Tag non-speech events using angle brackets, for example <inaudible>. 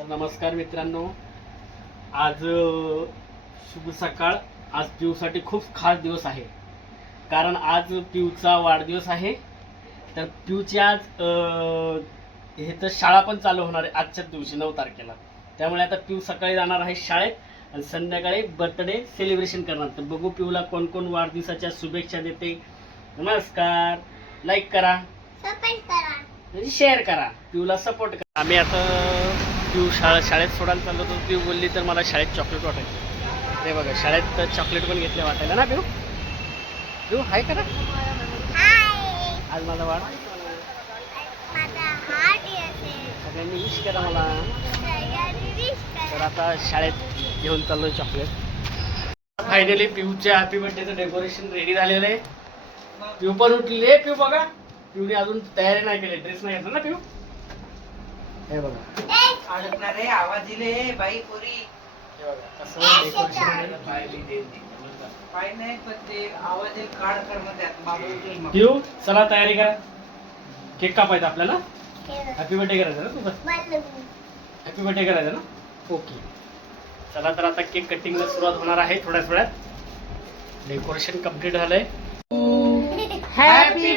तर नमस्कार मित्रांनो. आज शुभ सकाळ. आज पिऊसाठी खूप खास दिवस आहे. कारण आज पिऊचा वाढदिवस आहे. तर पिऊची आज हे तर शाळा पण चालू होणार आहे आजच्याच दिवशी नऊ तारखेला. त्यामुळे आता पिऊ सकाळी जाणार आहे शाळेत आणि संध्याकाळी बर्थडे सेलिब्रेशन करणार. तर बघू पिऊला कोण कोण वाढदिवसाच्या शुभेच्छा देते. नमस्कार. लाईक करा. शेअर करा. पिऊला सपोर्ट करा. आम्ही आता पिऊ शाळा शाळेत सोडायला चाललो होतो पिऊ बोलली तर मला शाळेत चॉकलेट वाटायचं. ते बघा शाळेत तर चॉकलेट पण घेतले वाटायला ना पिऊ? पिऊ हाय करा हाय. आज माझा वाढ. येते. सगळ्यांनी विश करा मला. तर आता शाळेत घेऊन चाललोय चॉकलेट फायनली पिऊच्या हॅपी बर्थडेचं डेकोरेशन रेडी झालेलं आहे. पिऊ पण उठली. आहे पिऊ बघा. पिऊने अजून तयारी नाही केली. ड्रेस नाही घेतला ना पिऊ? हे बघा. अडकणार रे आवाज दिले बाई पोरी. हे पाय नाही. पण ते आवाज काढ कर चला तयारी करा. केक कापायचा आपल्याला. हॅपी बर्थडे करायचा ना तुझा? हॅपी बर्थडे करायचा ना? ओके चला तर आता केक कटिंगला सुरुवात होणार आहे थोड्याच वेळात. डेकोरेशन कंप्लीट झालंय. <laughs> Happy birthday